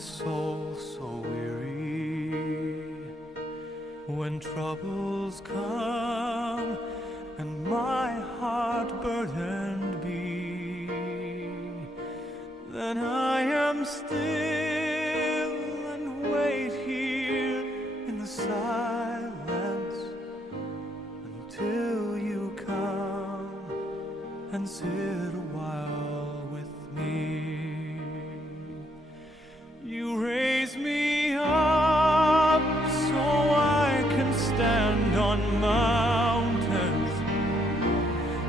soul so weary, when troubles come and my heart burdened be, then I am still and wait here in the silence until you come and sit a while with me. You raise me up so I can stand on mountains.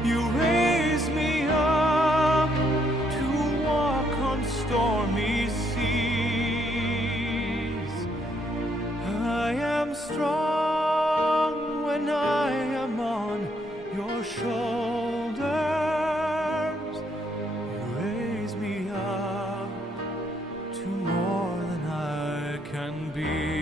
You raise me up to walk on stormy seas. I am strong when I am on your shoulders. You raise me up to more than I can be.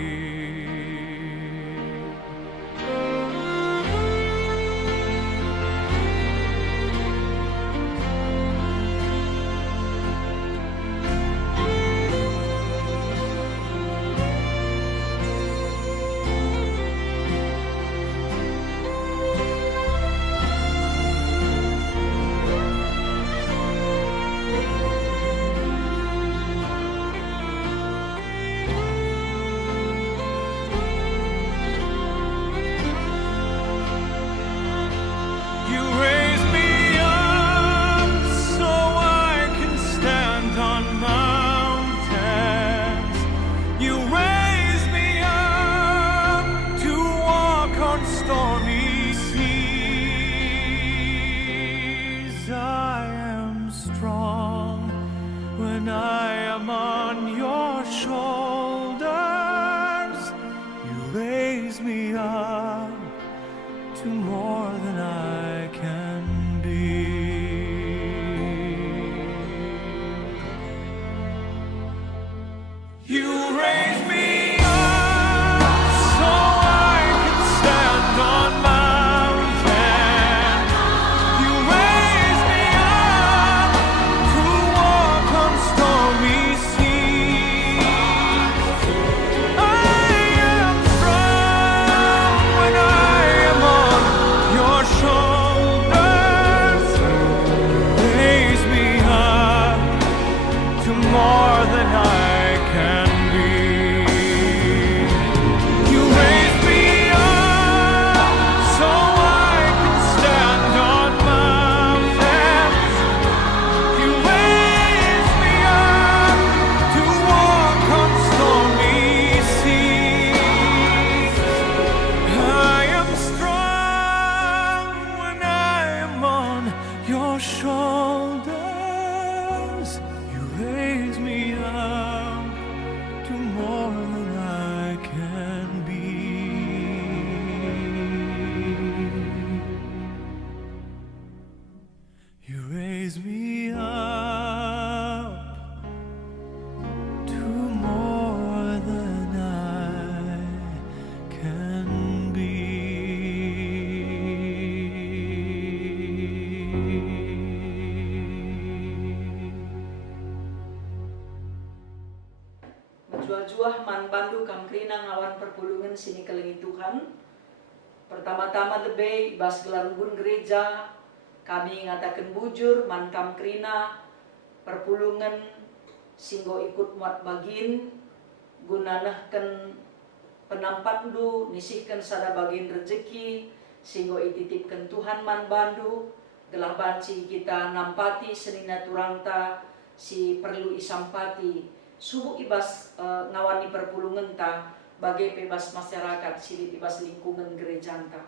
You raise me up so I can stand on mountains. You raise me up to walk on stormy seas. I am strong when I am on your shoulders. You raise me up to more than I can be. You raise me up so I can stand on mountains. You raise me up to walk on stormy seas. I am strong when I am on your shoulders. Raise me up to more than I can be. You raise me up so I can stand on mountains. You raise me up to walk on stormy seas. I am strong when I am on your shoulders. You raise me up to more than I can be. You raise me up to more than I can be. Menjual-juah man bandu kam krina ngawan perpulungan sini kelengi Tuhan. Pertama-tama lebih bas gelarungun gereja kami ngatakan bujur man kam krina perpulungan singgo ikut muat bagin gunanahkan penampat du nisihkan sada bagin rezeki singgo ititipkan Tuhan man bandu gelah banci kita nampati senina turangta si perlu isampati subuh ibas ngawani perpulungan ta bagai bebas masyarakat silip ibas lingkungan gerejanta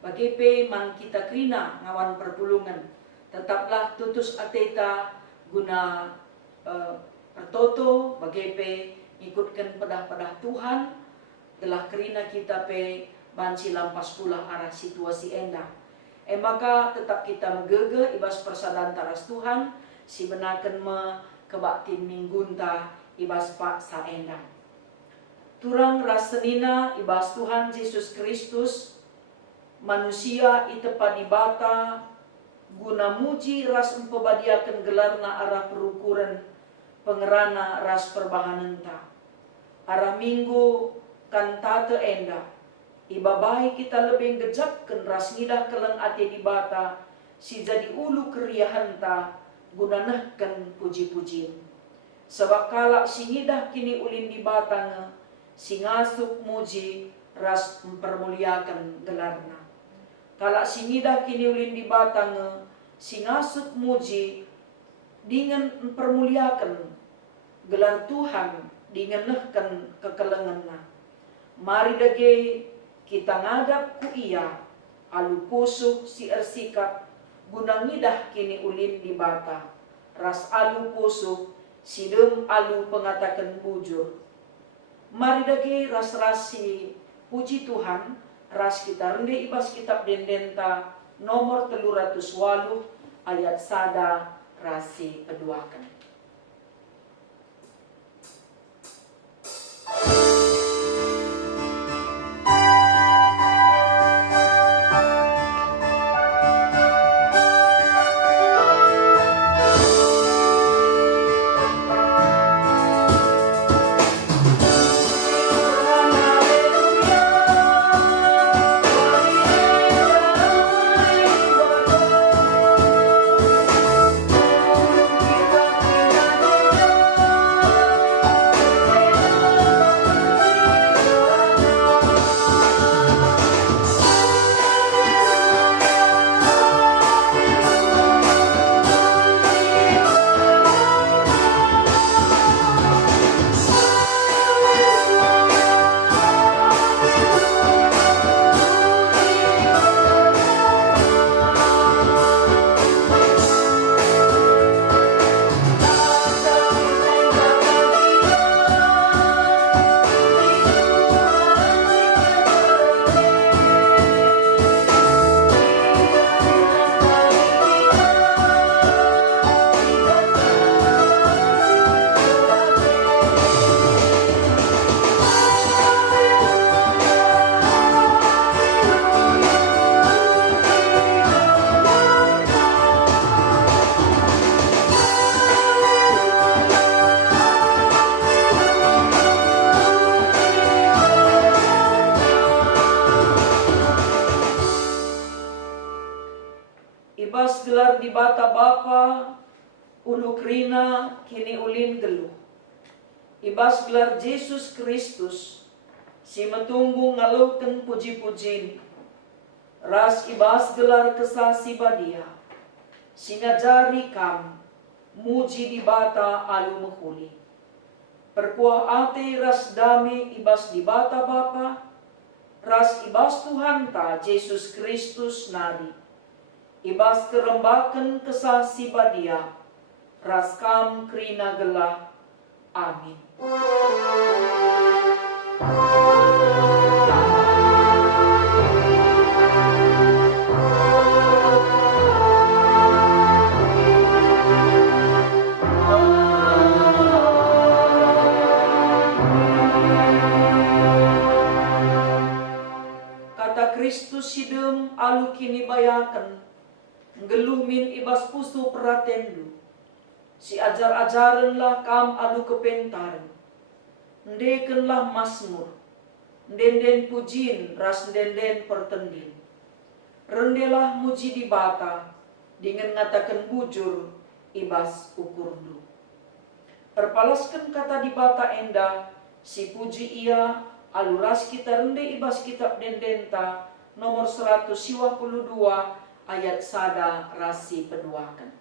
bagai pe man kita krina ngawan perpulungan tetaplah tutus ateta guna pertoto bagai pe ikutkan pedah-pedah Tuhan gelah krina kita pe banci lampas pula arah situasi endah maka tetap kita megege ibas persadan taras Tuhan si benaken me kebaktin minggunta ibas pak saendah turang rasenina ibas Tuhan Yesus Kristus manusia itepa dibata guna muji ras empobadiakan gelarna arah perukuran pengerana ras perbahanenta. Arah minggu kan tate enda. Ibabai kita lebih gejapkan ras ngidah keleng ati di bata. Si jadi ulu keriahanta gunanahkan puji-pujian. Sebab kalak si ngidah kini ulin di batanga. Si ngasuk muji ras mempermuliakan gelarna. Kalak si ngidah kini ulin di batanga. Si ngasuk muji dengan mempermuliakan gelar Tuhan, dingenehkan kekelenganna. Mari dage kita ngadap ku iya, alu pusuh si ersikap, guna ngidah kini ulin di bata. Ras alu pusuh, sidem alu pengatakan bujur. Mari dage ras-ras si puji Tuhan, ras kita rende ibas kitab dendenta nomor 308 ayat sada rasi peduakan. Ibas gelar di bata Bapa, ulu krina kini ulin geluh. Ibas gelar Yesus Kristus, si metunggu ngalaukan puji-pujin. Ras ibas gelar kesasi badia, si ngajari kam, muji di bata alu mehuli. Perkuah ate ras dami ibas di bata Bapa, ras ibas Tuhan ta Yesus Kristus nari. Ibas kerembakan kesasi badia, ras kam krina gelah. Amin. Kata Kristus sidem alu kini bayakan, gelumin ibas pusu peratendu. Si ajar-ajaranlah kam alu kepentaran. Ndekenlah masmur. Ndenden pujin ras ndenden pertendin. Rendelah muji di bata. Dengan ngatakan bujur ibas ukurdu. Perpalaskan kata di bata enda. Si puji ia alu ras kita rende ibas kitab dendenta nomor 122 ayat sada rasi peduakan.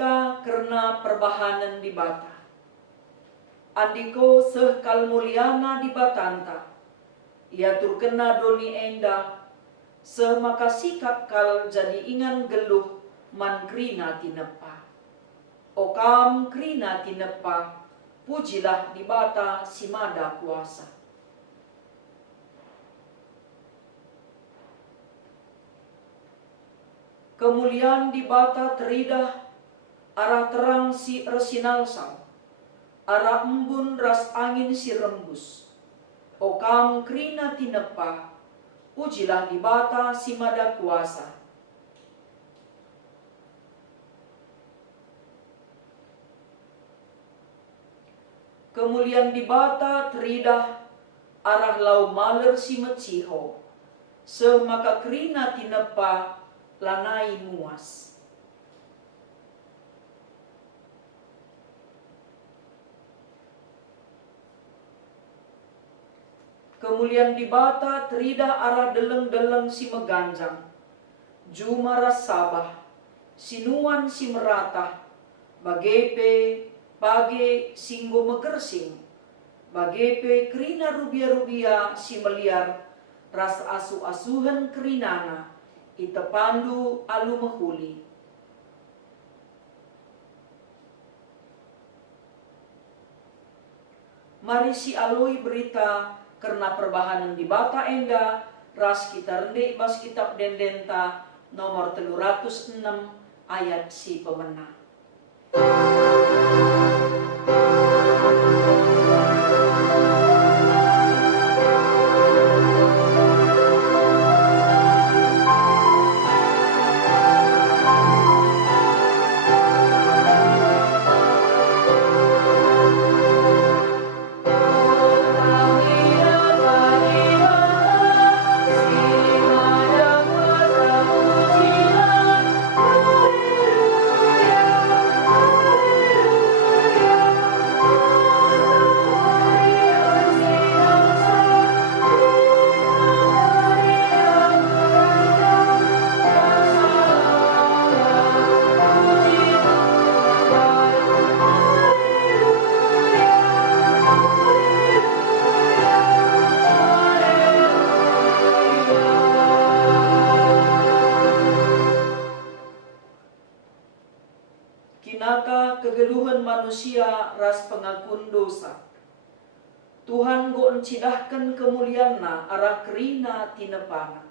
kita karena perbahanan di bata. Andiko sehkal muliana di batanta, ia turkena doni enda, semaka sikap kal jadi ingan geluh man krina tinepa. Okam krina tinepa, pujilah di bata simada kuasa. Kemuliaan di bata teridah, arah terang si resinal sang, arah embun ras angin si rembus. Okam krina tinepa, pujilah di bata si mada kuasa. Kemuliaan di bata teridah, arah lau maler si meciho, semaka krina tinepa lanai muas. Kemuliaan di bata teridah arah deleng-deleng si meganjang, jumaras sabah, sinuan si meratah, bagepe page singgo megersing, bagepe krina rubia-rubia si meliar, ras asu-asuhan kerinana, itepandu alu mehuli. Mari si aloi berita karena perbahanan di bata enda, ras kita rende bas kitab dendenta nomor 306 ayat si pemenang. Kinaka kegeluhan manusia ras pengakun dosa. Tuhan go encidahkan kemuliaanna arah kerina tinepana.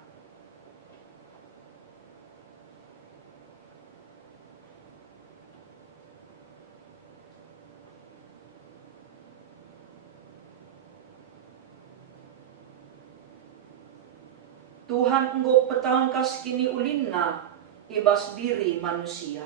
Tuhan enggo petangkas kini ulinna ibas diri manusia.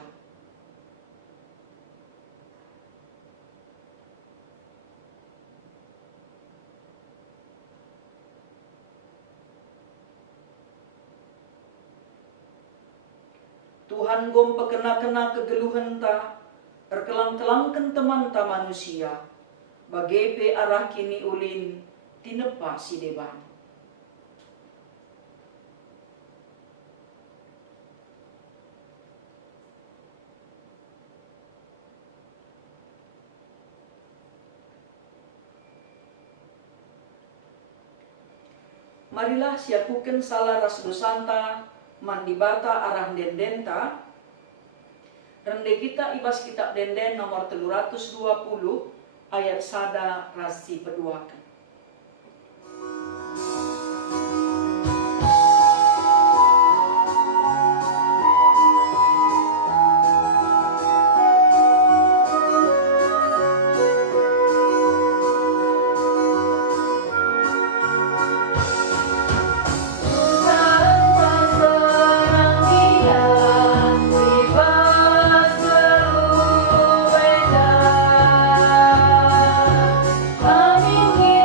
Tuhan gom pekena-kena kegeluhan ta, terkelang-kelangkan teman ta manusia, bagepe arah kini ulin, tinepa si deban. Marilah siakuken salah ras dosanta, mandibata arah dendenta, rende kita ibas kitab denden nomor 320 ayat sada rasi peduakan. Amin.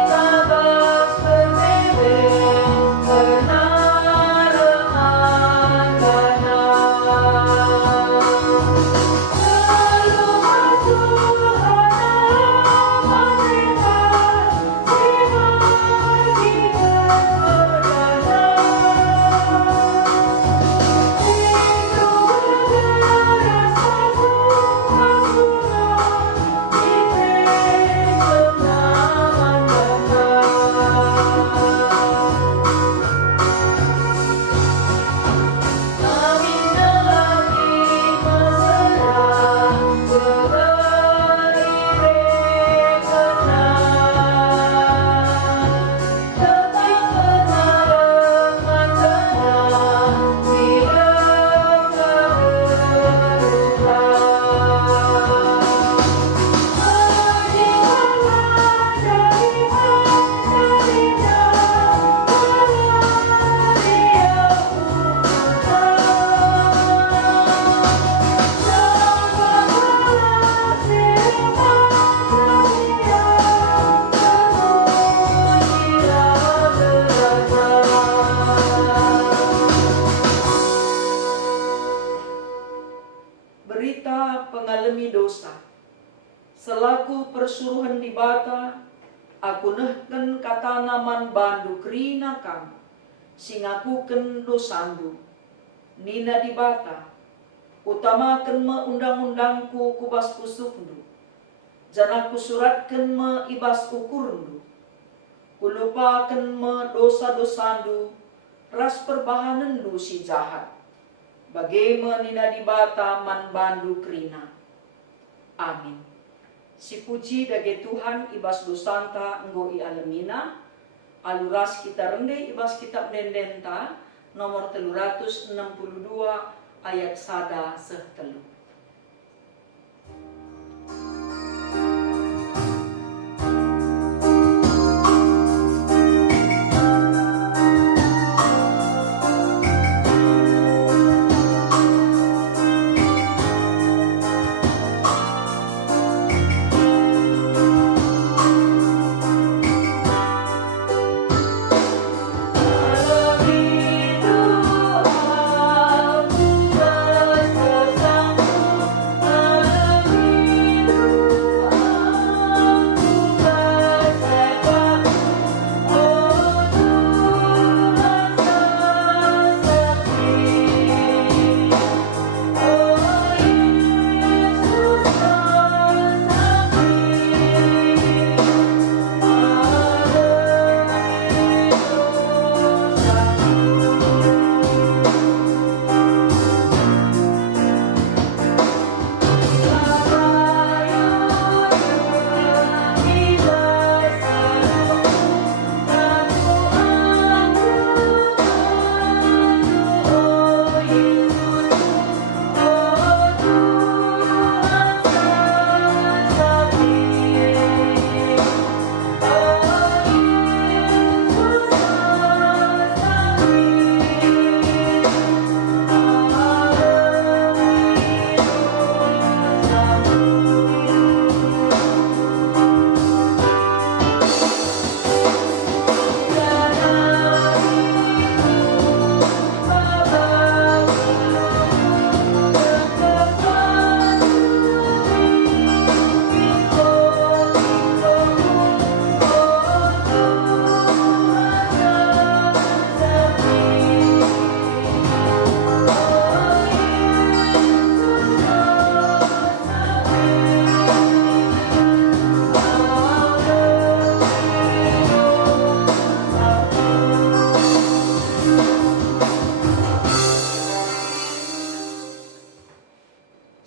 menderita pengalami dosa. Selaku persuruhan di bata, aku nehken katanaman bandu kerina kam, singakuken dosandu. Nina di bata, utamakan me undang-undangku kubas pusukndu, janaku suratkan me ibas ukurndu, kulupakan me dosa-dosandu, ras perbahanendu si jahat. Bagaimana nina di bata man bandu kerina. Amin. Si puji dage Tuhan ibas dosanta enggo i alemina, aluras kita rende ibas kitab dendenta nomor 362 ayat 1-3.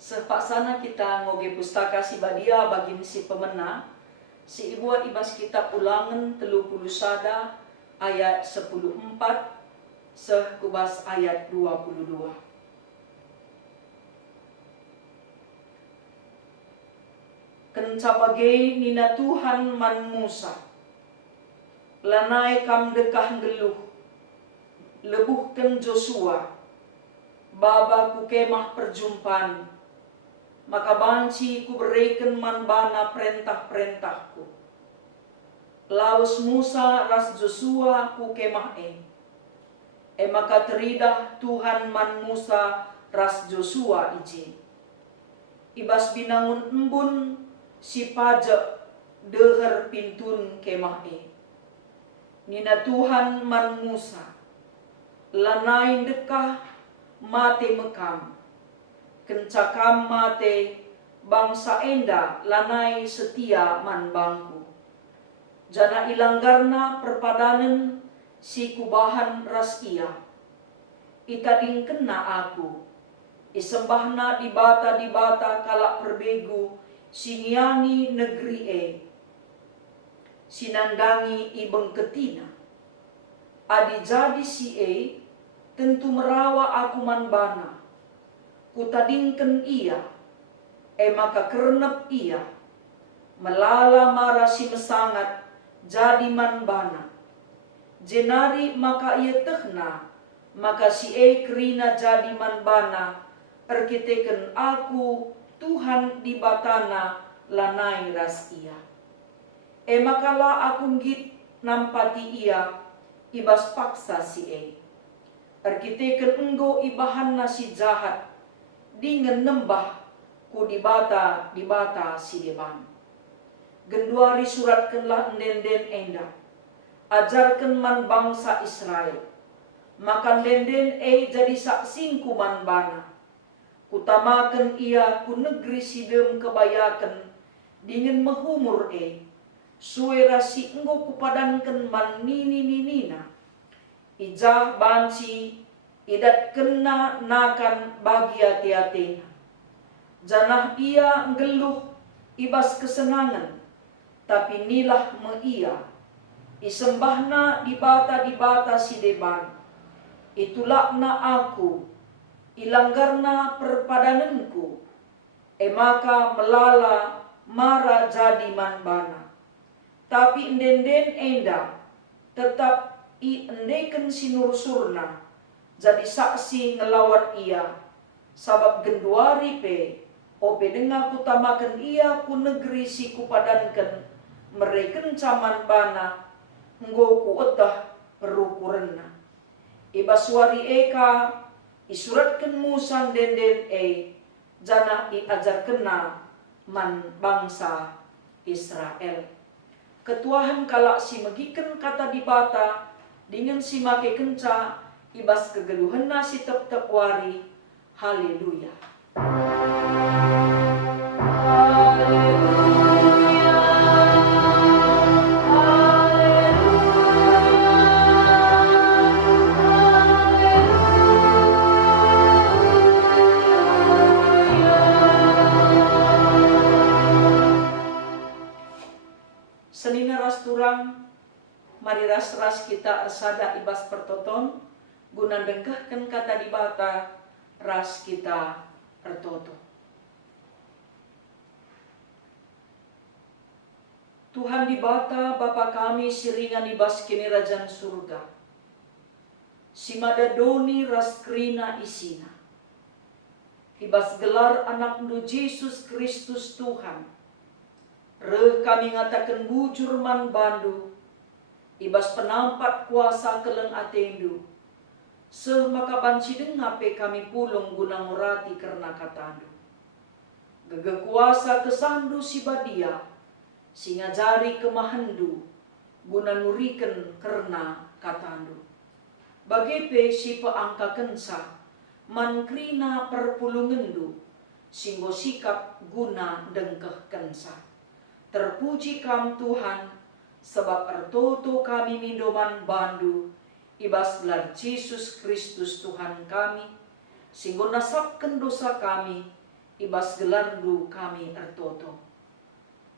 Sepaksana kita ngoge pustaka si badia bagin si pemena, si ibuat ibas kitab ulangan 30 sada ayat 14 seh kubas ayat 22. Kenca bagai nina Tuhan man Musa, lanai kam dekah geluh, lebuhken Joshua, baba ku kemah perjumpaan, maka banci ku berikan man bana perintah-perintahku. Laus Musa ras Joshua ku kemah maka teridah Tuhan man Musa ras Joshua ije. Ibas binangun embun si pajak deher pintun kemah Nina Tuhan man Musa, lanai dekah mate mekam, kencakam mate bangsa enda lanai setia man bangku. Jana ilanggarna perpadanan si kubahan ras ia. Itading kena aku, isembahna di bata kalak perbegu, singiani negeri sinandangi ibeng ketina. Adi jadi si tentu merawa aku man bana. Kutadingken ia, maka kernep ia, melala mara si mesangat, jadi man bana. Jenari maka ia tehna, maka si kerina jadi man bana, erkiteken aku Tuhan di batana lanai ras ia. Makalah aku ngit nampati ia, ibas paksa si erkiteken enggo ibahan si jahat, dengan nembah ku dibata si deban. Genduari suratkanlah denden enda, ajarkan man bangsa Israel, makan denden jadi saksingku man bana. Kutamakan ia ku negeri sidem kebayakan, dingin mahumur suera si enggo kupadankan man nini-ninina. Ijah banci idat kena nakan bagi hati-hatina. Janah ia ngeluh ibas kesenangan, tapi nilah me ia. Isembahna dibata si deban. Itulakna aku, ilanggarna perpadananku. Maka melala mara jadi manbana. Tapi endenden enda tetap endeken sinursurna jadi saksi ngelawan ia. Sabab genduari ope denga kutamakan ia ku negeri si kupadankan mereken caman bana nggo ku etah perukurenna. Ibaswari eka isuratkan musan denden jana iajarkenna man bangsa Israel. Ketuahan kalak si megiken kata dibata dengan si make kenca ibas kegeluhenna si tep-tep wari. Haleluya. Senina ras turang, mari ras-ras kita ersada ibas pertoton, guna dengkahkan kata dibata, ras kita ertoto. Tuhan dibata Bapa kami siringan ibas kini rajaan surga. Simadadoni ras krina isina. Ibas gelar anak nu Yesus Kristus Tuhan. Reh kami ngatakan bujur man bandu, ibas penampat kuasa keleng atendu. Semaka banci dengape kami pulung guna ngurati karena katandu. Gege kuasa kesandu si badia, singa jari kemahandu, guna nuriken karena katandu. Bagepe si peangka kensa, man krina perpulungendu, singgo sikap guna dengkeh kensa. Terpuji kam Tuhan, sebab ertoto kami mindoman bandu, ibas gelar Yesus Kristus Tuhan kami, singgo nasabken dosa kami, ibas gelardu kami ertoto.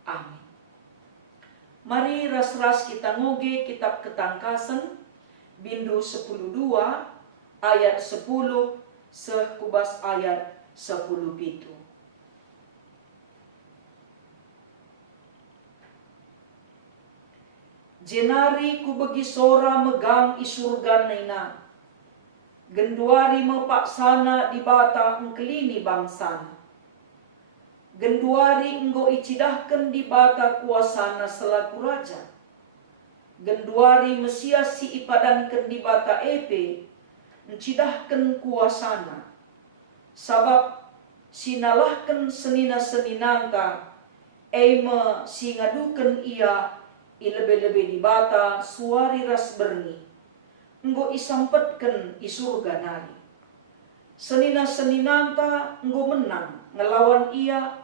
Amin. Mari ras-ras kita ngoge kitab Ketangkasan, bindu 10:2, ayat 10, sekubas ayat 10:7. Jenari ku bagi sora megang isurgan naina. Genduari mepaksana dibata engkelini bangsana. Genduari enggo icidahkan dibata kuasana selaku raja. Genduari Mesias si ipadankan dibata encidahkan kuasana. Sabab sinalahkan senina-seninanta me singadukan ia ilebe-lebe dibata suari ras berni, enggo isampetken isurga nari. Senina-seninanta enggo menang ngelawan ia,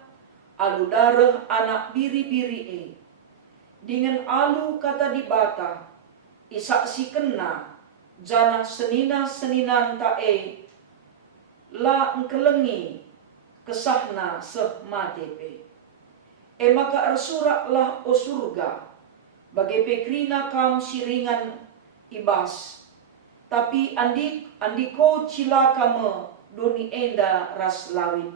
alu darah anak biri-biri dengan alu kata dibata, isaksi kena jana senina-seninanta la engkelengi kesahna seh matepe. Maka ersuraklah o surga, bagai pekrina kam siringan ibas, tapi andiko cilaka me doni enda ras lawit,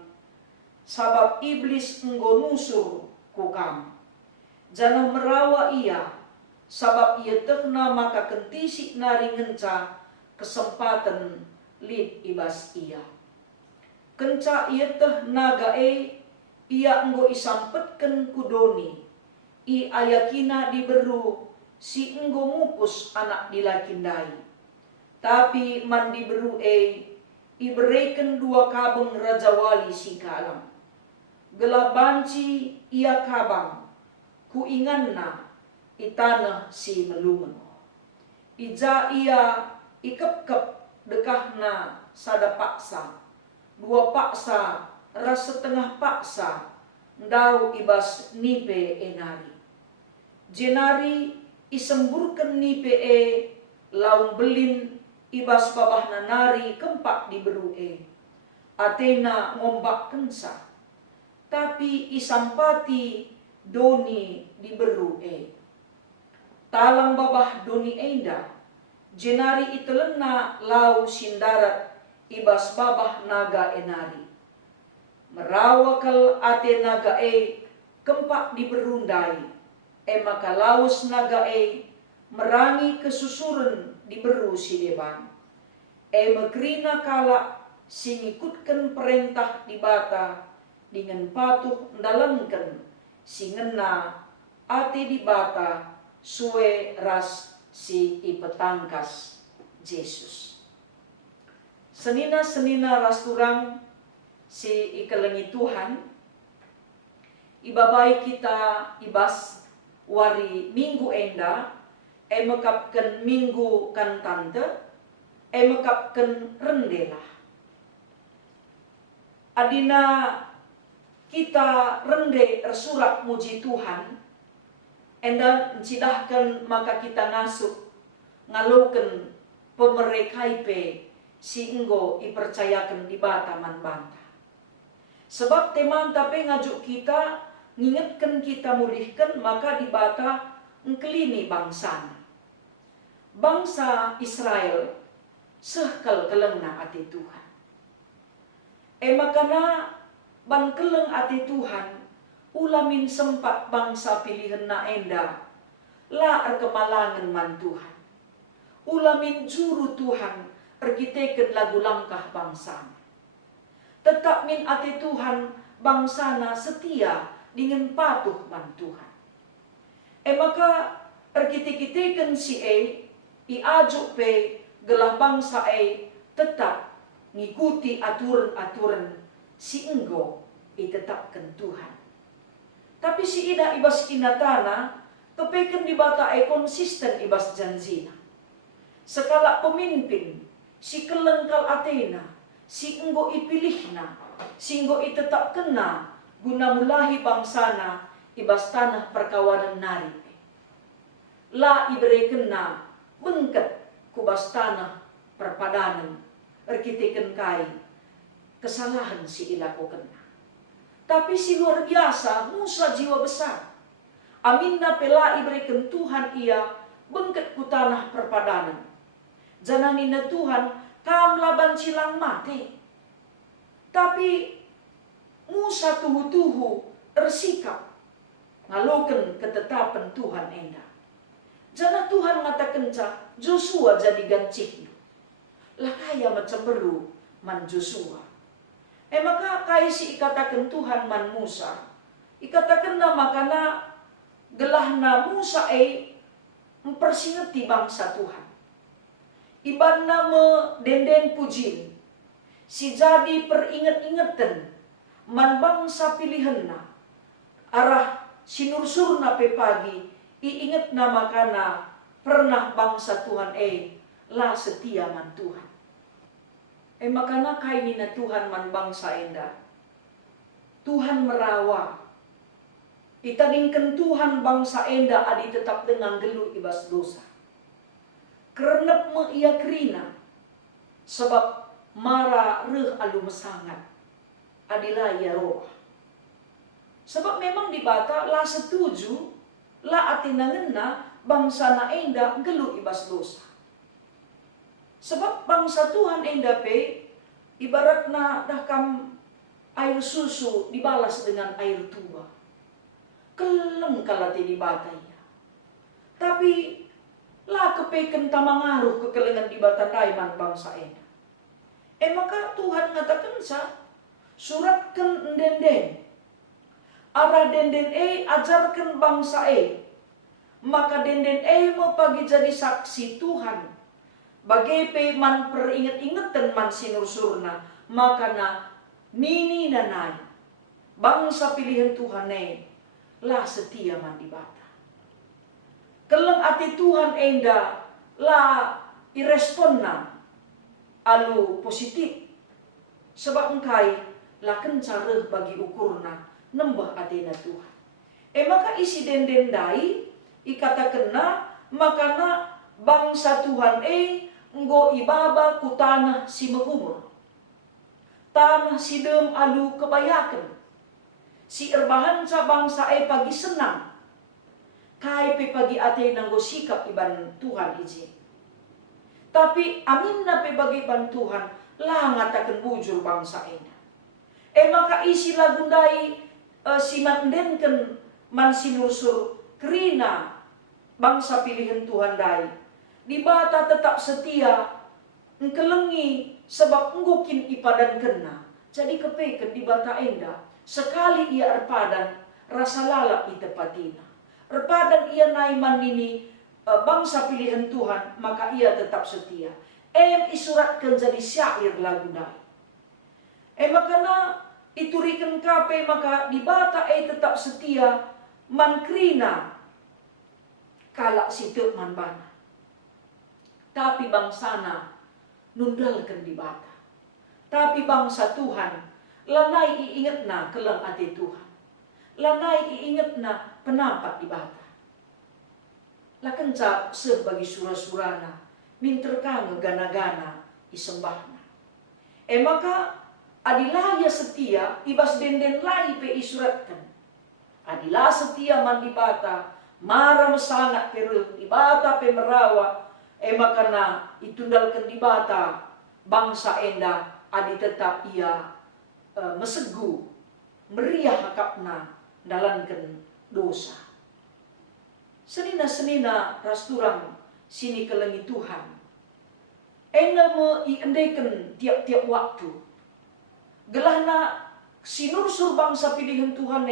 sabab iblis enggo nusur ku kam. Janah merawa ia, sabab ia tekna maka kentisik nari ngenca kesempatan lid ibas ia. Kenca ia teh naga ia enggo isampetken kudoni. I ayakina diberu si enggo mupus anak dilakindai. Tapi man diberu ibereken dua kabeng raja wali si kalam. Gela banci ia kabang, ku inganna itanah si melungun. Ija ia ikep-kep dekahna sada paksa, dua paksa ras setengah paksa, ndau ibas nipe enari. Jenari isemburkan nipe laung belin ibas babah nanari kempak diberu Atena ngombak kensa, tapi isampati doni diberu Talang babah doni enda, jenari itelena lau sindarat ibas babah naga enari. Merawakal ate naga kempak diberundai, maka laus naga merangi kesusuren diberu si deban. Mekrina kala singikutkan perintah di bata dengan patuh ndalengken singena ate di bata suwe ras si ipetangkas Yesus. Senina ras turang si ikelengi Tuhan, ibabai kita ibas wari minggu enda, mekapkan minggu kan tante, mekapkan rendela. Adina kita rende ersurak muji Tuhan, enda cidahkan maka kita ngasuk ngaluken pemerekaipe si enggo ipercayakan di bataman banta. Sebab teman tapi ngajuk kita ngingetkan kita mulihkan maka di bata engkelini bangsa. Bangsa Israel sehkel kelengna ati Tuhan. Makana ban keleng ati Tuhan ulamin sempat bangsa pilihan na enda la kemalangan man Tuhan. Ulamin juru Tuhan ergiteken lagu langkah bangsa. Tetap min ati Tuhan bangsana setia dengan patuh man Tuhan. Maka ergite-giteken si iajuk pe gelah bangsa tetap ngikuti aturan-aturan si enggo itetapkan Tuhan. Tapi si ida ibas kinatana kepeken di bata konsisten ibas janjina. Sekala pemimpin si kelengkal Atena, si enggo ipilihna, si enggo itetap kena guna mulahi bangsana ibas tanah perkawanan nari. La ibere kena bengket kubas tanah perpadanan erkiteken kai kesalahan si ilaku kena. Tapi si luar biasa Musa jiwa besar. Aminna pela iberikan Tuhan ia bengket ku tanah perpadanan. Jananina Tuhan kam laban silang mati. Tapi Musa tuhu-tuhu tersikap ngaloken ketetapan Tuhan enda. Jana Tuhan ngatakan Joshua jadi gancihnya. Lah kaya macam beru man Joshua. Maka kaya si ikatakan Tuhan man Musa. Ikatakan na makana gelah na Musa mempersingeti bangsa Tuhan. Iban nama denden pujin. Si jadi peringat-ingatan man bangsa pilihanna. Arah sinursurna pe pagi. Iingat na makana pernah bangsa Tuhan la setia man Tuhan. Makana kaini na Tuhan man bangsa enda. Tuhan merawa. Itadingkan Tuhan bangsa enda adi tetap dengan gelu ibas dosa. Kerenep me ia kerina. Sebab mara reh alu mesangat. Adilah ia roh. Sebab memang di bata la setuju. La atinangena bangsa na enda gelu ibas dosa. Sebab bangsa Tuhan enda pe ibarat na dakam air susu dibalas dengan air tua. Keleng kalati di batanya. Tapi la kepeken tamangaruh kekelengan di bata daiman bangsa enda. Maka Tuhan ngatakan suratkan denden. Arah denden ajarkan bangsa maka denden mau pagi jadi saksi Tuhan. Bagai pe man peringat-ingatan man sinursurna. Maka na nini nanay. bangsa pilihan Tuhan lah setia man di bata. Keleng ati Tuhan enda lah iresponna alu positif. Sebab engkai lah kencara bagi ukurna nembah adena Tuhan. Maka isi denden dai ikata kena makana bangsa Tuhan nggo ibaba ku tanah si mehumur. Tanah si dem alu kebayakan. Si erbahan sa bangsa pagi senang. Kai pe pagi ate nanggo sikap iban Tuhan iji. Tapi amin na pe bagi iban Tuhan lah ngatakan bujur bangsa ena. Maka isi lagundai si mandenken man sinusur kerina bangsa pilihan Tuhan dai. Di bata tetap setia engkelengi sebab nggokin ipadan kena. Jadi kepeken di bata enda sekali ia erpadan rasa lalap itepatina. Erpadan ia naiman ini bangsa pilihan Tuhan maka ia tetap setia. Isuratkan jadi syair lagu dai. Makana iturikan kape maka di bata tetap setia mankrina kalak situ man bana. Tapi bangsana nundalkan di bata. Tapi bangsa Tuhan lanai iingat na kelang ati Tuhan. Lanai iingat na penampak di bata. Lakencap sebagai surah-surana minterkang gana-gana isembahna. Maka adilaya setia ibas denden lai pe isuratkan. Adilah setia man di bata mara mesangat pero di bata pe merawa. Makana itundalkan di bata bangsa enda adi tetap ia mesegu meriah hakapna dalankan dosa. Senina-senina rasturang sini kelengi Tuhan. Enda me iendeken tiap-tiap waktu. Gelahna sinursur bangsa pilihan Tuhan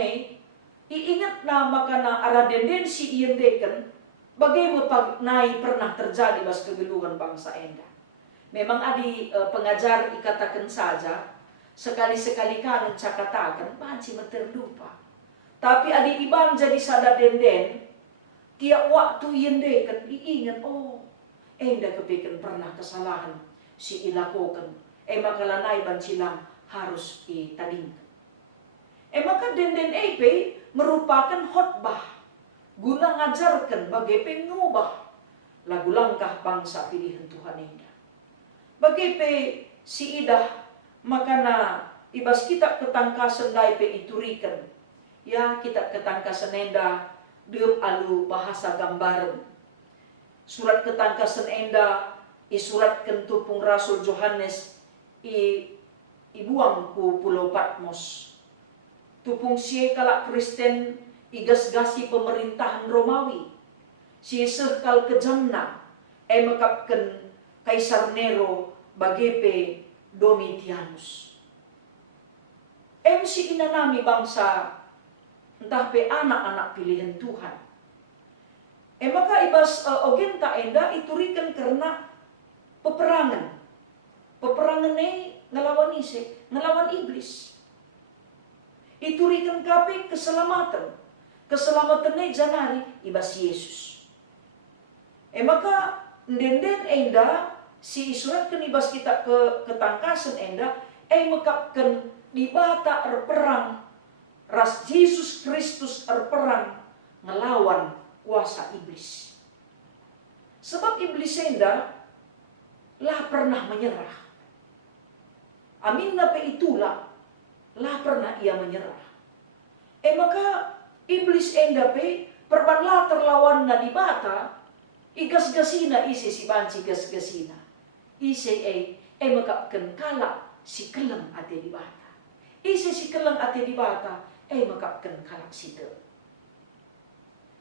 iingat na makana ara dendensi iendeken bagaimana nai pernah terjadi bas kegeluhan bangsa enda. Memang adi pengajar ikatakan saja sekali-sekali kangen cakatakan panci terlupa. Tapi adi iban jadi sada denden tiap waktu iendekan iingat enda kepikan pernah kesalahan si ilakokan. Maka lanai ban silang harus itadingkan. Maka denden merupakan khotbah guna ngajarkan bagai pengubah lagu langkah bangsa pilihan Tuhan enda. Bagai si idah makana ibas kitab ketangkasan dai pe iturikan. Ya kitab ketangkasan enda deup alu bahasa gambaran. Surat ketangkasan enda isuratkan tupung Rasul Yohanes ibuang ku Pulau Patmos. Tupung siye kalak Kristen igas-gasi pemerintahan Romawi. Si sekal kejamna mekapken Kaisar Nero bagepe Domitianus. Si inanami bangsa entah pe anak-anak pilihan Tuhan. Maka ibas ogenta enda iturikan karena peperangan. Peperangan ngelawan ngelawan iblis. Iturikan kape keselamatan. Keselamatan janari ibas Yesus. Maka denden enda si isuratkan ibas kita ketangkasan enda mekapkan di bata erperang ras Yesus Kristus erperang ngelawan kuasa iblis. Sebab iblis enda lah pernah menyerah. Amin na pe itulah lah pernah ia menyerah. Maka iblis enda pe perbanlah terlawan na di bata igas-gasina isi si banci gas-gasina. Isi mekapkan kala si keleng ate di bata. Isi si keleng ate di bata mekapkan kala si te.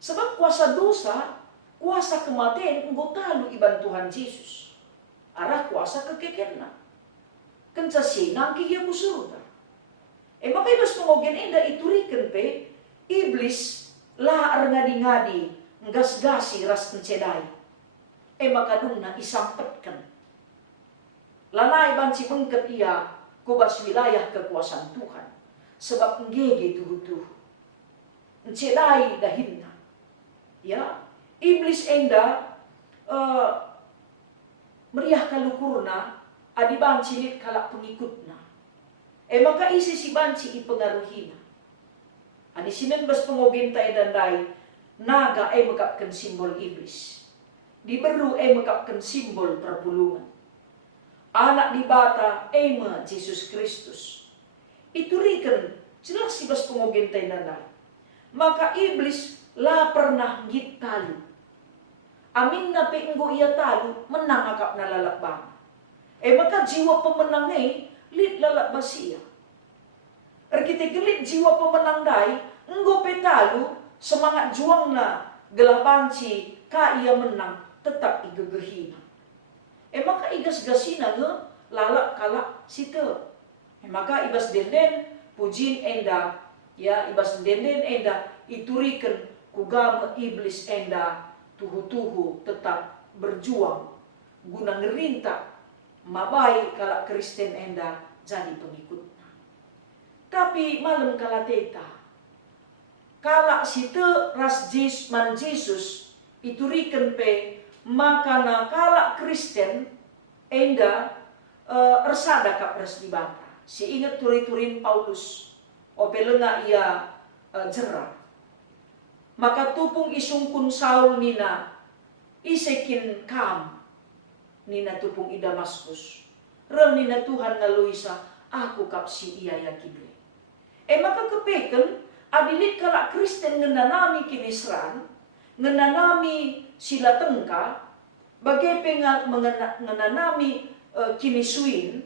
Sebab kuasa dosa, kuasa kematian enggo talu iban Tuhan Yesus. Arah kuasa kekekenna. Kenca sinang kiya ku surga. Maka ibas pengogen enda iturikan pe iblis lah ngadi-ngadi ngas-gasi ras kencedai. Maka dungna isampetkan. Lanai banci mengket ia kubas wilayah kekuasaan Tuhan. sebab ngege tuhu-tuhu. Ncelai dahinna. Ya, iblis enda meriah kalukurna adi banci lit kalak pengikutna. Maka isi si banci ipengaruhina. Adi sinen bas pengogentai dandai naga mekapkan simbol iblis. Diberu mekapkan simbol perpulungan. Anak di bata ema Yesus Kristus. Itu riken jelas si bas pengogentai dandai. Maka iblis la pernah ngit talu. Amin na peinggo ia talu menang akap na lalak bang. Maka jiwa pemenangnya lit lalak basia. Kita gelit jiwa pemenang dai, enggo petalu semangat juang na gelah banci ka ia menang tetap igegehina. Maka igas gasina nge lalak kalak site. Maka ibas denden pujin enda ya ibas denden enda ituriken kugama iblis enda tuhu-tuhu tetap berjuang guna ngerintak mabai kalak Kristen enda jadi pengikut. Tapi malam kala teta, kalak situ ras man Yesus itu riken pe makana kalak Kristen enda ersada kap ras di bata. Si ingat turi-turin Paulus, opelena ia jerah. Maka tupung isungkun Saul nina isekin kam nina tupung i Damaskus. Rel nina Tuhan ngaluisa aku kap si ia yakibre. Maka kepeken adilit kalak Kristen ngendanami kinisran, ngendanami sila tengka, bagai ngendanami kinisuin,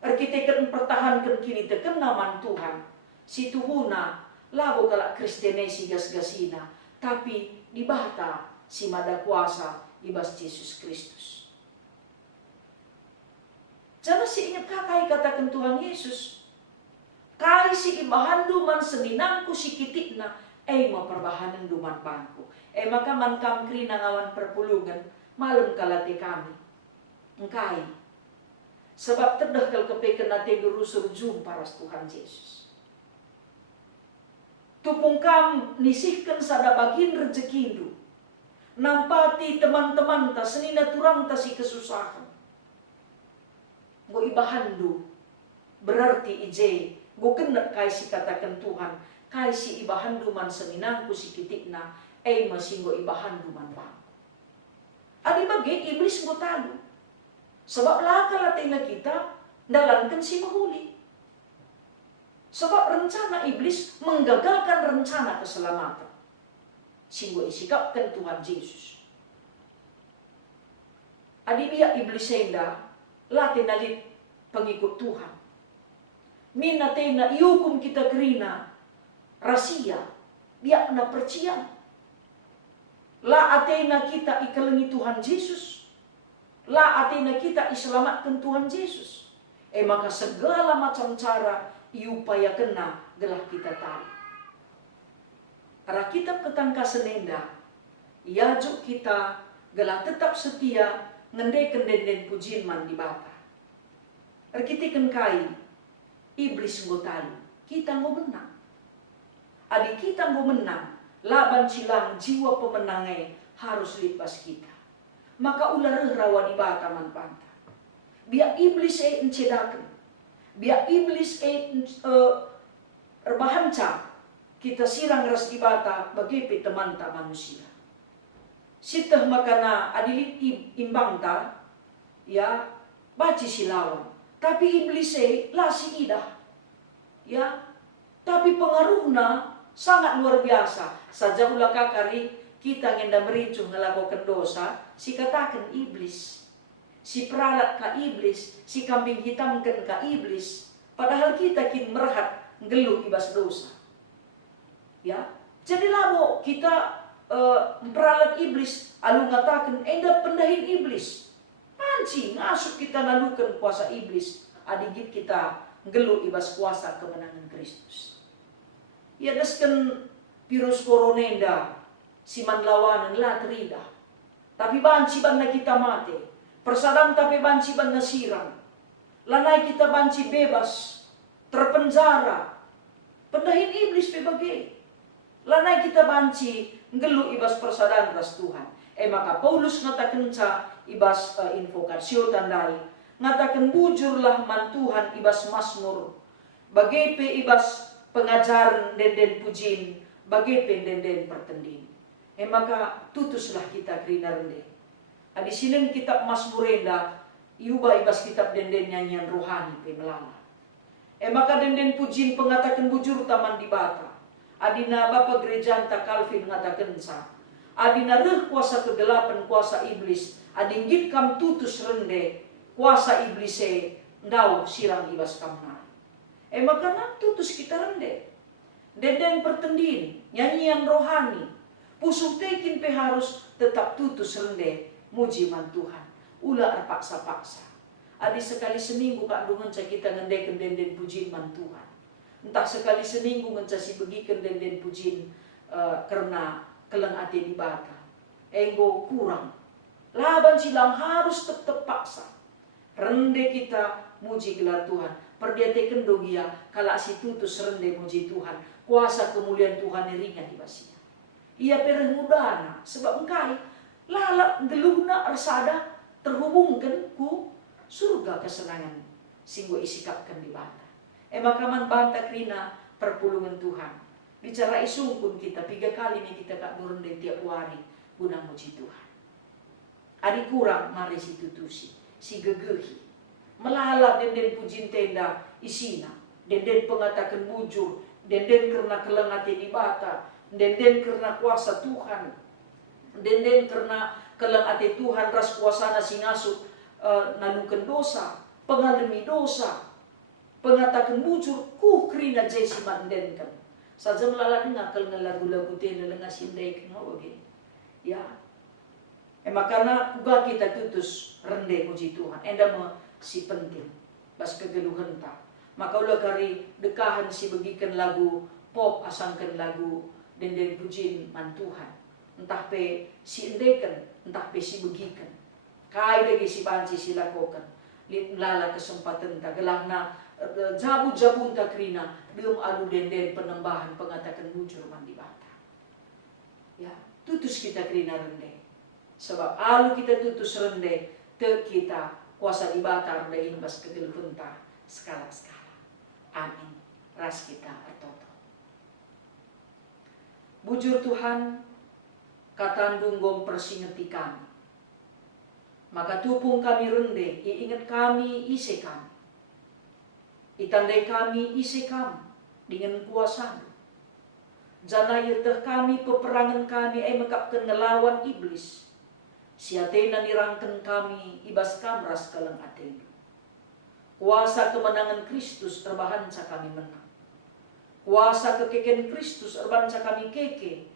arkiteken pertahankan kini teken naman Tuhan, si Tuhuna labo kalak Kristenesi gas-gasina, tapi dibata si mada kuasa ibas Yesus Kristus. Jangan si ingat kakai katakan Tuhan Yesus. Kai si ibahan duman seninangku si kitikna, ma perbahanan duman bangku. Maka man kamkri nangawan perpulungan, malam kalate kami. Engkai. Sebab terdahkal kepeken nate gerusur jumpa ras Tuhan Yesus. Tupung kam nisihkan sada bagin rezekindu. Nampati teman-teman ta senina turang ta si kesusahan. Ngo ibahan du. Berarti ije gue kena kai si katakan Tuhan, kai si ibahan duman seminangku si kitikna, masih gue ibahan duman bang. Adi bagi iblis gue talu. Sebab laka latena kita, dalankan si mahuli. Sebab rencana iblis menggagalkan rencana keselamatan. Si gue isikapkan Tuhan Yesus. Adi biak iblis senda, latena lit pengikut Tuhan. Mina tena iukum kita kerina rasia biak na percian la atena kita ikalengi Tuhan Yesus la atena kita iselamatkan Tuhan Yesus maka segala macam cara iupaya kena gelah kita tahu para kitab ketangka senenda iajuk kita gelah tetap setia ngendeken denden pujin man di bata arkitiken kai iblis ngotalu, kita ngo menang. Adik kita ngo menang, laban cilang jiwa pemenangnya harus lipas kita. Maka ular rawa di bata man panta. Biar iblis encedakan, biar iblis erbahanca, kita sirang ras di bata bagi teman ta manusia. Sitah makana adilit imbang ta, ya baci silawan. Tapi iblis lasi idah. Ya, tapi pengaruhnya sangat luar biasa. Saja ulah kakari kita ngenda merincuh ngelakukan dosa, si katakan iblis. Si peralat ka iblis, si kambing hitam ka iblis. Padahal kita kin merhat ngeluh ibas dosa. Ya, jadi labo kita peralat iblis, alu ngatakan enda pendahin iblis. Panci ngasuk kita nalukan kuasa iblis, adigit kita ngeluh ibas kuasa kemenangan Kristus. Ya desken virus coronenda siman lawanan la terida. Tapi banci banna kita mati. Persadam tapi banci banna sirang. Lanai kita banci bebas, terpenjara. Pendahin iblis pebagai. Lanai kita banci ngelu ibas persadaan ras Tuhan. Maka Paulus ngatakan ibas invokasio tandai. Ngatakan bujurlah man Tuhan ibas Mazmur. Bagai pe ibas pengajaran den pujin. Bagai pe den pertendin. Maka tutuslah kita kerina rende. Adi sinen kitab Mazmurenda. Iuba ibas kitab den nyanyian rohani pe melala. Maka den pujin pengatakan bujur taman di bata. Adina Bapa Gereja anta Calvin ngatakan adina reh kuasa kegelapan kuasa iblis. Adinggit kam tutus rende kuasa iblise ndau sirang ibas kamna. Maka nak tutus kita rende. Den pertendin nyanyian rohani. Pusuk tekin pe harus tetap tutus rende muji man Tuhan. Ulah paksa-paksa. Adi sekali seminggu kak dungan kita ngendeken den pujian man Tuhan. Entah sekali seminggu si begikan den pujin karena keleng ati di bata. Enggo kurang. Laban silang harus tetap paksa. Rende kita muji gelar Tuhan. Perdiatekan dogia kalau si tutus rende muji Tuhan. Kuasa kemuliaan Tuhan ringan di basia. Ia pereh mudana sebab engkai lalap geluna resada terhubungkan ku surga kesenangan singgo isikapkan di bata. Maka man banta krina perpulungan Tuhan. Bicara isungkun kita 3 kali nih kita kak durun dari tiap hari guna muji Tuhan. Adi kurang mari si tutusi, si gegehi. Melalap den pujin tenda isina, den pengatakan bujur, den karena kelengati di bata, den karena kuasa Tuhan, den karena kelengati Tuhan ras kuasana singasuk nanukan dosa, pengalami dosa. Pengatakan bujur ku krina jesi mandenkan. Saja melala ngakal ngelagu-lagu tenda lenga sindai kenapa begini. Ya. Makana kuga kita tutus rende puji Tuhan. Enda si penting. Bas kegeluhan ta. Maka ulah kari dekahan si begikan lagu pop asangkan lagu den pujin man Tuhan. Entah pe si endekan, entah pe si begikan. Kai lagi si banci si lakokan. Lala kesempatan ta gelahna jabu-jabun takrina belum alu den penembahan pengatakan bujur mandi bata. Ya, tutus kita krina rende. Sebab alu kita tutus rende te kita kuasa di bata rende imbas kegeluhunta skala-skala. Amin. Ras kita atoto. Bujur Tuhan katandung gom persingeti kami. Maka tupung kami rende, iingat kami ise kami. Itandai kami isi kami dengan kuasa. Jana yeteh kami peperangan kami mekapkan ngelawan iblis. Siatena nirangkan kami ibas kamras kaleng atenu. Kuasa kemenangan Kristus erbahanca kami menang. Kuasa kekeken Kristus erbahanca kami keke.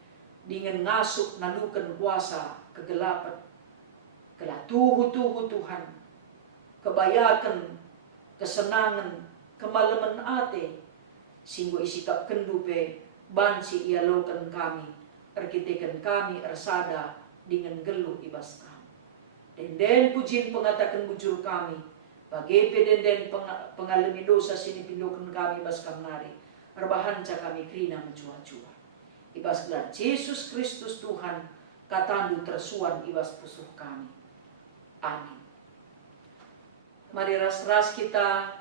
Dengan ngasuk nanukan kuasa kegelapan. Kelatuhu-tuhu Tuhan. Kebayakan, kesenangan, kemalaman ate singgo isikap kendupe bansi ialokan kami erkitekan kami ersada dengan geluh ibas kami den pujin pengatakan bujur kami bagi den pengalami dosa sini pindokan kami ibas kamnari erbahanca kami krina menjua-jua ibas gelar Yesus Kristus Tuhan katandu tersuan ibas pusuh kami. Amin. Mari ras-ras kita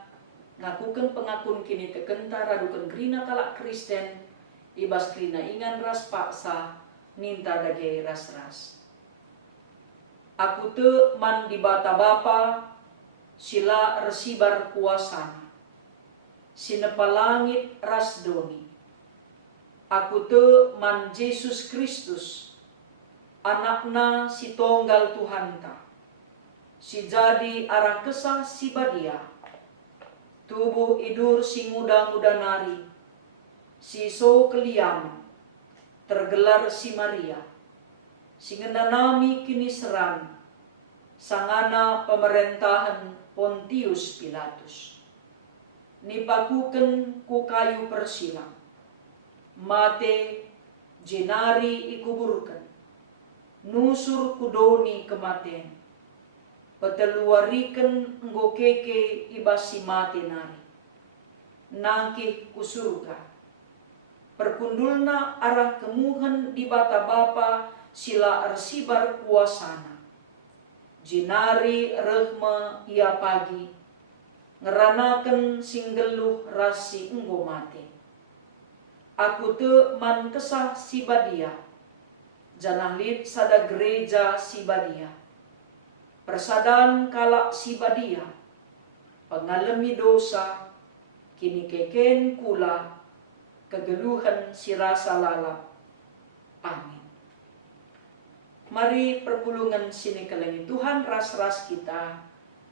ngakukan pengakun kini tekenta radukan grina kalak Kristen ibas grina ingan ras paksa ninta dage ras-ras. Aku te man di bata bapa sila resibar kuasana. Sinepalangit ras doni. Aku te man Yesus Kristus anakna si tonggal Tuhanta. Si jadi arah kesah si badia. Tubuh idur si muda-muda nari, si so keliam, tergelar si Maria, si ngendanami kini seran, sangana pemerintahan Pontius Pilatus. Nipakuken ku kayu persilang, mate jenari ikuburkan, nusur kudoni kematian. Peteluariken nggo keke ibas si mati nari. Nangkih ku surga. perkundulna arah kemuhen di bata bapa sila arsibar kuasana. Jinari rehme ia pagi, ngeranaken singgeluh rasi enggo mate. Aku te man kesah si badia, janah lid sada gereja si badia. Persadan kalak si badia, pengalami dosa, kini keken kula, kegeluhan si rasa lalap. Amin. Mari perpulungan sini kelengi Tuhan ras-ras kita,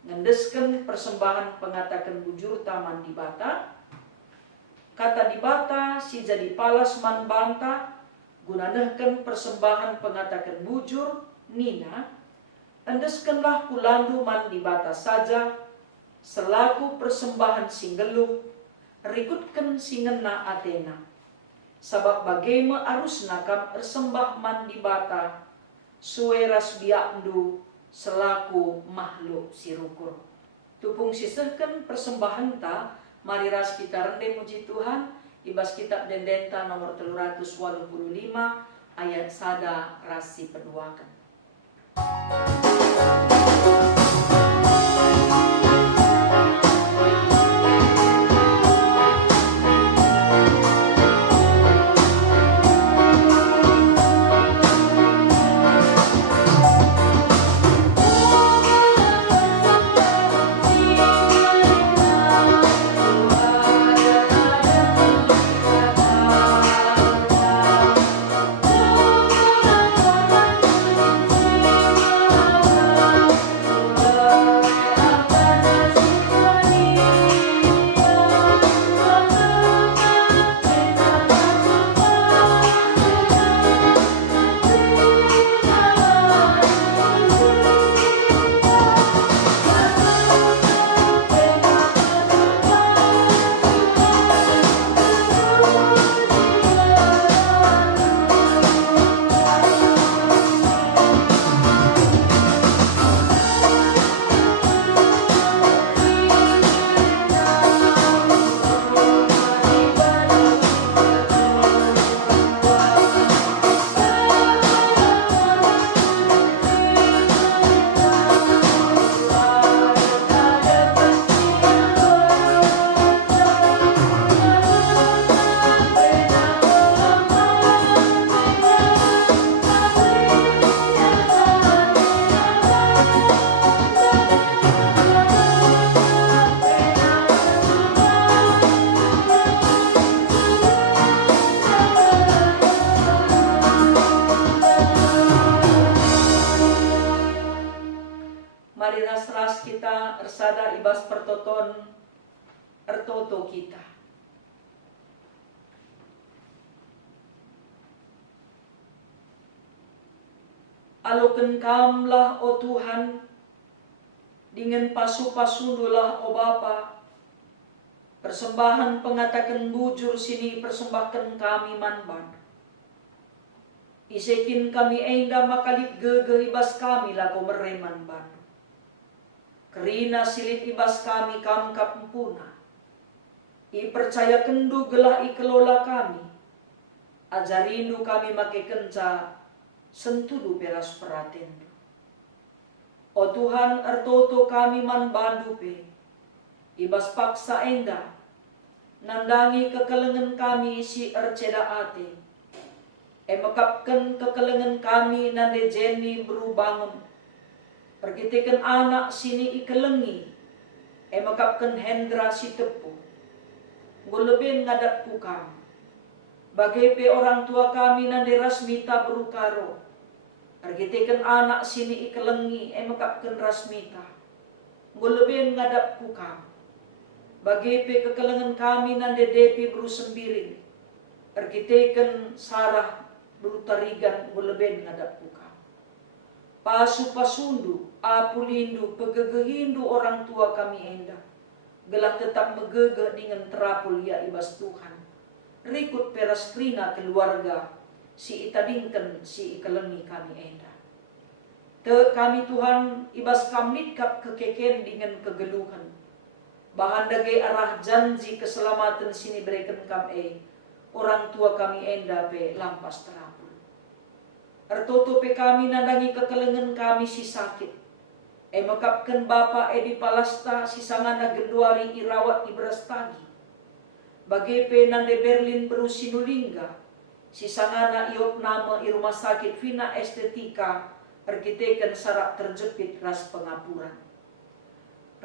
ngendesken persembahan pengatakan bujur taman di bata. Kata di bata si jadi palas man banta, gunanehken persembahan pengatakan bujur nina, endeskenlah kulandu man di bata saja, selaku persembahan singgeluh, rikutken singena Athena. Sabab bagaimana arusna kam ersembah man di bata, sueras biakdu selaku makhluk sirukur. Tupung sisehken persembahan ta, mari ras kita rendeng muji Tuhan, ibas kitab Dendenta nomor 385 ayat sada rasi peduakan. Mari ras-ras kita ersada ibas pertoton ertoto kita. Aloken kamlah o Tuhan, dengan pasu-pasundulah o Bapa, persembahan pengatakan bujur sini persembahkan kami manban. Isekin kami enda makalit gege ibas kami lako mereman ban. Kerina silit ibas kami kamkap empuna. I percaya kendu gelah i kelola kami. Ajarindu kami make kenca sentudu peras peratendu. O Tuhan ertoto kami man bandu pe. Ibas paksa enda. Nandangi kekelengan kami si erceda ate. Mekapkan kekelengan kami nande jeni berubangun. Pergitikan anak sini ikelengi, mekapkan hendra si tepu. Ngulebin ngadat kukam. Bagai pe orang tua kami nande rasmita berukaro. Pergitikan anak sini ikelengi, mekapkan rasmita. Ngulebin ngadat kukam. Bagai pe kekelengan kami nande depi berusembiring. Pergitikan sarah berutarigan ngulebin ngadat kukam. Pasu-pasundu, apulindu, pegegehindu orang tua kami enda. Gelah tetap megege dengan terapul ya ibas Tuhan. Rikut peras krina keluarga, si itadingken si ikelengi kami enda. Te kami Tuhan ibas kami kap kekeken dengan kegeluhan. Bahan dage arah janji keselamatan sini berikan kami. orang tua kami enda pe lampas terapul. Ertoto pe kami nandangi kekelengan kami si sakit. Mekapkan bapa di palasta si sangana genduari irawat ibrastagi. Bagi pe nande Berlin berusinulingga. Si sangana iop nama i rumah sakit Vina Estetika ergiteken sarak terjepit ras pengapuran.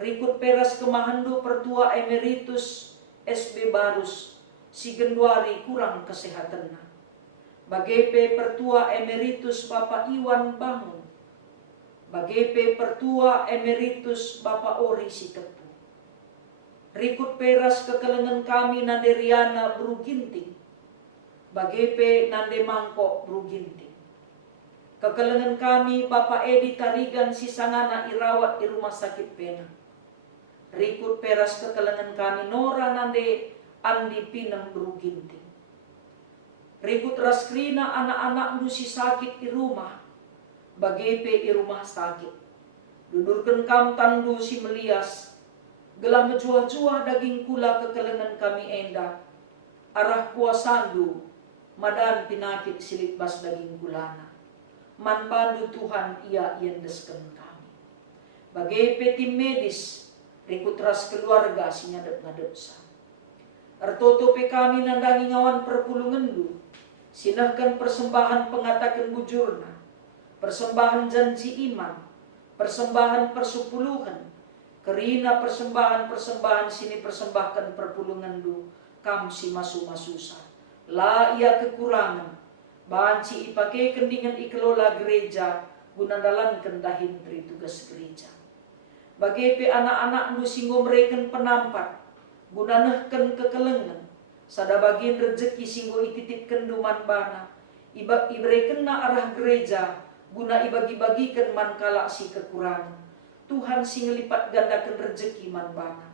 Rikut peras kemahandu pertua emeritus SB Barus si genduari kurang kesehatanna. Bagi pe pertua emeritus Bapak Iwan Bangun. Bagi pe pertua emeritus Bapak Ori si Tepu. Rikut peras kekelengan kami nande Riana Bruginting. Bagi pe nande Mangkok Bruginting. Kekelengan kami Bapak Edi Tarigan si sangana irawat di rumah sakit Pena. Rikut peras kekelengan kami Nora nande Andi Pinang Bruginting. Rikut raskrina anak-anak si sakit di rumah. Bagi pe di rumah sakit. Dudurkan kam tandu si melias. Gelah menjuah-juah daging kula kekelengan kami enda. Arah kuasandu. Madan pinakit silit bas daging kulana. Man bandu Tuhan ia yendeskan kami. Bagi pe tim medis. Rikut ras keluarga si nyadep-ngadep sa. Ertoto pe kami nandangi ngawan perpulungandu. Sinahkan persembahan pengatakan bujurna. Persembahan janji iman. Persembahan persepuluhan. Kerina persembahan sini persembahkan perpulungandu. Kam si masu-masusa. La ia kekurangan. Banci ipake kendingan ikelola gereja. Gunandalan kendahin dari tugas gereja. Bagi pe anak-anak nu singgo mereken penampat. Gunanahkan kekelengan. Sada bagian rezeki singgo ititipkan duman bana. Ibreken na arah gereja. Guna ibagi-bagikan man kala si kekurangan. Tuhan si ngelipat gandakan rezeki man bana.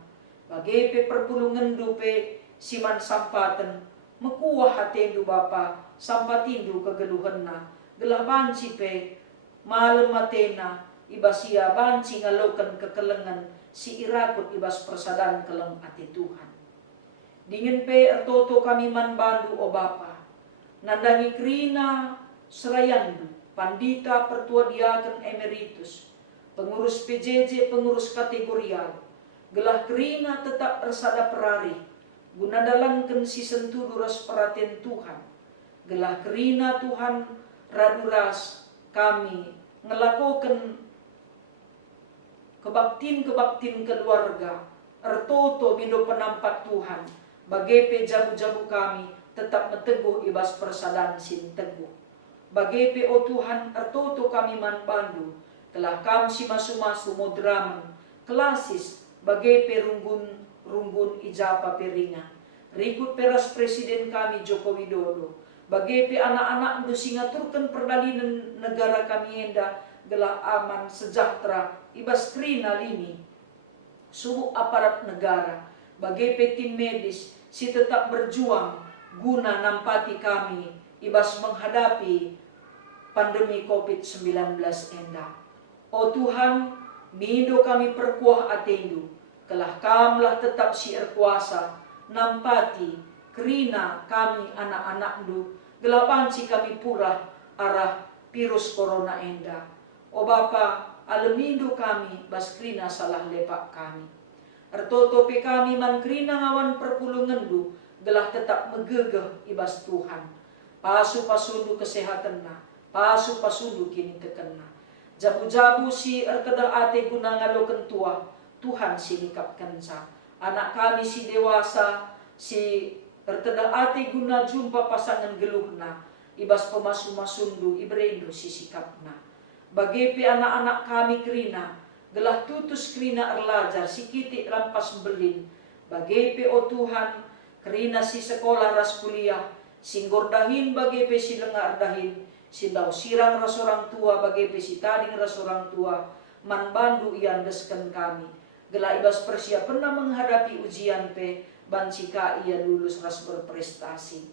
Bagi pe perpulungan dupe si man sampatan. Mekuah hatendu bapa, sampatindu kegeluhanna. Gelah banci pe, malem matena, ibasia banci ngalokan kekelengan, si irakut ibas persadan keleng ati Tuhan. Dingin pe ertoto kami man bandu o bapa, nandangi krina serayandu, pandita pertua diaken emeritus, pengurus PJJ, pengurus kategorial, gelah krina tetap bersada perari, gunadalankan si sentudu ras perhatian Tuhan. Gelah kerina Tuhan raduras kami ngelakukan kebaktin keluarga. Ertoto bindo penampat Tuhan. Bagi pe jabu-jabu kami tetap meteguh ibas persadan sin teguh. Bagi pe o Tuhan ertoto kami man bandu. Telah kam si masu-masu modraman klasis bagi pe runggun ijapa peringa. Rikut peras Presiden kami Joko Widodo. Bagi pe anak-anak nu singaturkan perdalinan negara kami enda gelah aman sejahtera ibas krina lini. Suhu aparat negara. Bagi pe tim medis si tetap berjuang guna nampati kami ibas menghadapi pandemi COVID-19 enda. O Tuhan, mindo kami perkuah atendu. Kelah kamlah tetap si erkuasa, nampati, kerina kami anak-anakdu, gelapan si kami purah arah virus corona enda. O Bapa, alemindo kami, bas kerina salah lepak kami. Ertoto pe kami man kerina ngawan perpulungandu, gelah tetap megegeh ibas Tuhan. Pasu-pasundu kesehatan na, pasu-pasundu kini tekena. Jabu-jabu si erteda ate guna ngaloken tua, Tuhan sinikapkan sa. Anak kami si dewasa, si erteda ate guna jumpa pasangan geluhna. Ibas pemasu-masundu, ibrendo si sikapna. Bagi pe anak-anak kami kerina, gelah tutus kerina erlajar, si kiti rampas belin. Bagi pe o Tuhan, kerina si sekolah ras kuliah, singgor dahin bagi pe si lengar dahin, sindaw sirang ras orang tua bagi pe si tading ras orang tua, man bandu iandeskan kami. Gelah ibas persiapan na menghadapi ujian pe, bansika ia lulus ras berprestasi.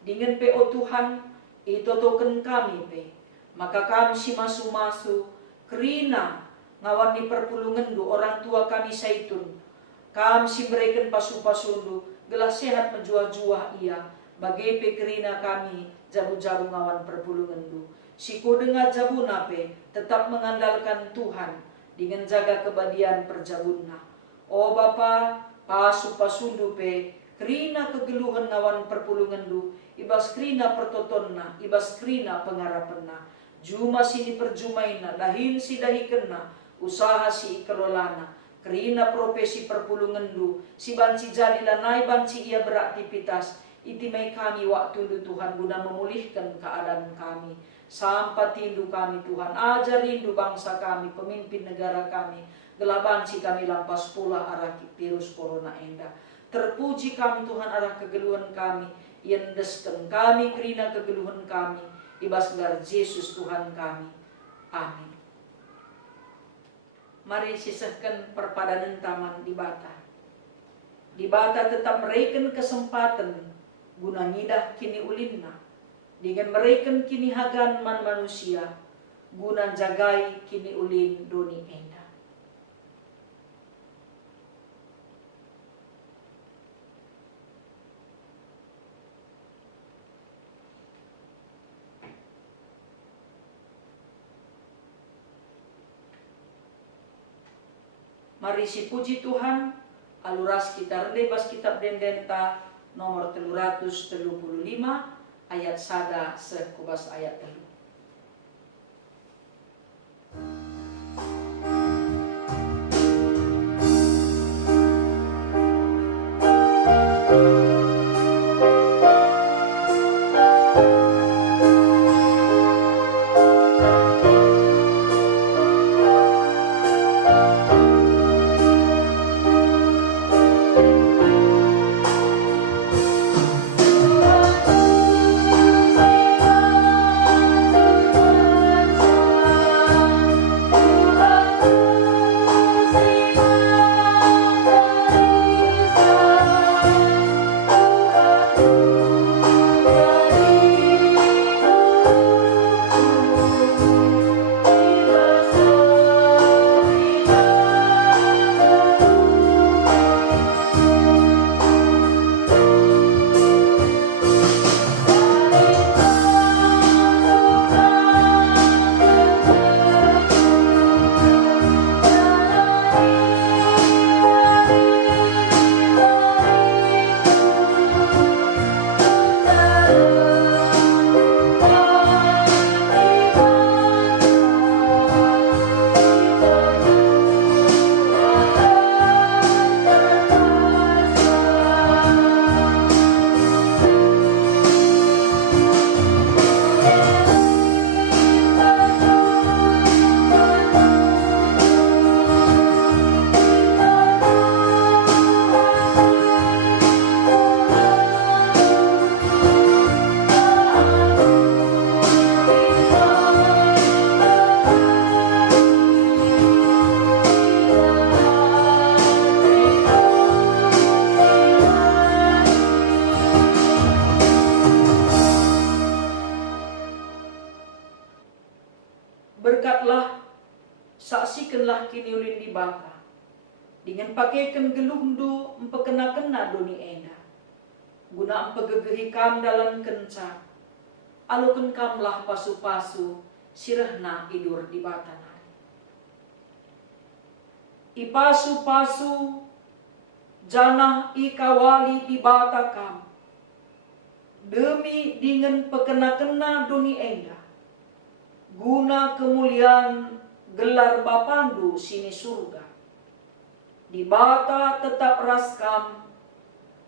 Dengan pe o Tuhan, itotoken kami pe. Maka kami si masu-masu, kerina ngawan di perpulungandu orang tua kami saitun. Kami si mereka pasu-pasundu, gelah sehat menjuah-juah ia. Bagai pekerina kami, jabu-jabu ngawan perpulungan du. Siko dengar jabu nape, tetap mengandalkan Tuhan, dengan jaga kebadian perjabunna. O Bapa, pasu pasundu pe, kerina kegeluhan ngawan perpulungan du, ibas kerina pertotonna, ibas kerina pengarapenna. Juma sini perjumaina, dahin si dahi kena, usaha si ikelolana, kerina profesi perpulungan du, si banci jadi lanai banci ia beraktivitas, itimai kami waktu du Tuhan guna memulihkan keadaan kami. Sampai tindu kami Tuhan, ajar rindu bangsa kami, pemimpin negara kami, gelah banci kami lampas pula arah virus corona enda. Terpuji kami Tuhan arah kegeluhan kami, yendesken kami kerina kegeluhan kami, ibas gelar Yesus Tuhan kami. Amin. Mari sisahkan perpadanan taman di Bata. Di Bata tetap mereken kesempatan guna ngidah kini ulinna. Dengan mereken kini hagan man manusia, guna jagai kini ulin doni enda. Mari si puji Tuhan, aluras kita rendebas kitab Dendenta nomor 335 ayat sada sekubas ayat telu. Berkatlah, saksikanlah kini ulin di Baka, dengan pakaikan gelungdu empekena-kena doni enda, guna empegegehi kam dalam kenca, alukan kamlah pasu-pasu, sirahna idur di batanari. Ipasu-pasu, janah ikawali di bata kam, demi dengan pekena-kena doni enda, guna kemuliaan gelar Bapandu sini surga. Di Bata tetap raskam,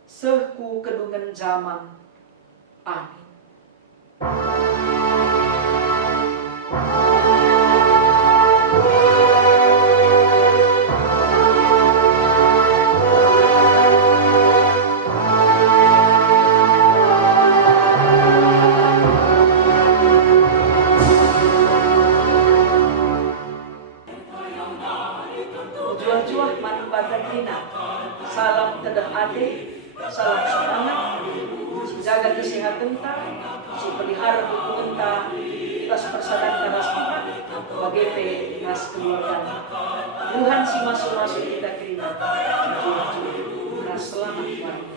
sehku kedungan zaman. Amin. Juah-juah manu badan kina, salam tedap ade, salam semangat, si jaga kesehatan ta, si pelihara hubungan ta, tas persadaran taras Tuhan, bagai pe nas keluarga. Tuhan si masuk-masuk kita kina, juah-juah, selamat